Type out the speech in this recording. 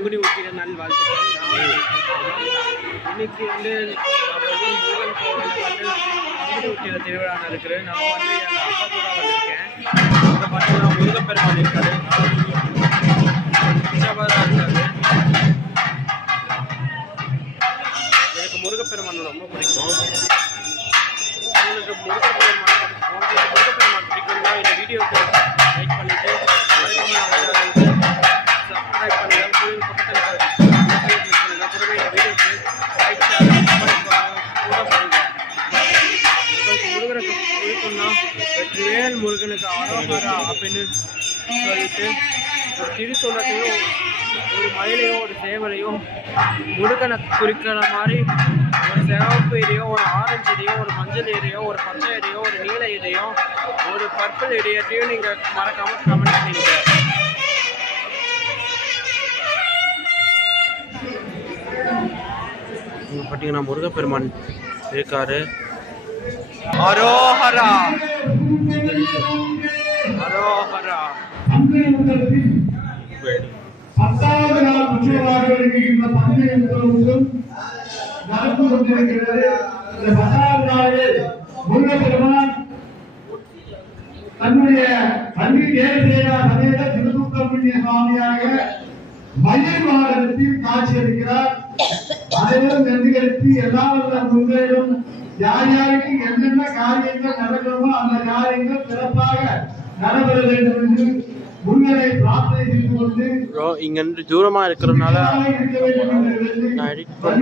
பங்குனி உத்திர நாள் வாழ்த்துக்கள். இன்னைக்கு வந்து முருகன் கோவிலில் வந்து பங்குனி உத்திர திருவிழா நடக்குது. நான் வந்து எங்கள் அப்பா கூட வந்திருக்கேன். அங்கே பார்த்தீங்கன்னா முருகப்பெருமான் இருக்காரு, இருக்காரு. எனக்கு முருகப்பெருமான் ரொம்ப பிடிக்கும். உங்களுக்கு முருகப்பெருமான் பிடிக்கும்னா இந்த வீடியோக்கு லைக் பண்ணிட்டு சப்ஸ்கிரைப் பண்ணுங்க. பக்கத்தில் இந்த வீடியோக்கு லைக் கூட பண்ணுங்க. உங்களுக்கு முருகனுக்கு பிடிக்கும்னா வெற்றிவேல் முருகனுக்கு அரோகரா அப்படின்னு சொல்லிட்டு ஒரு திருச்சொல்லத்தையும் ஒரு மயிலையும் ஒரு சேவலையும் முருகனை குறிக்கிற மாதிரி ஒரு சிவப்பு இடையோ ஒரு ஆரஞ்சு இடையோ ஒரு மஞ்சள் இடையோ ஒரு பச்சை இடையோ ஒரு நீல இடையோ ஒரு பர்பிள் இடையத்தையும் நீங்கள் மறக்காமல் கமெண்ட் பண்ணிடுங்க. பார்த்தீங்கன்னா முருகப்பெருமான் இருக்காரு. அரோஹரா அரோஹரா. 10வது நாள் உற்சவமாக இருக்கின்ற பந்தய உற்சவம் நடந்து கொண்டிருக்கிறது. இந்த 10வது நாளில் முருகப்பெருமான் தன்னுடைய தண்ணி தேவசேனா சமேத திருசுப்பிரமணிய சுவாமியாக மயில் வாகனத்தில் காட்சியளிக்கிறார். அனைவரும் நன்றிகளுக்கு எல்லா முருகனும் யார் யாருக்கு என்னென்ன காரியங்கள் நடக்கணுமோ அந்த காரியங்கள் சிறப்பாக நடைபெற வேண்டும் என்று முருகனை பிரார்த்தனை செய்து கொண்டு இங்கிருந்து தூரமா இருக்கிறதுனால நான் எடிட் பண்ண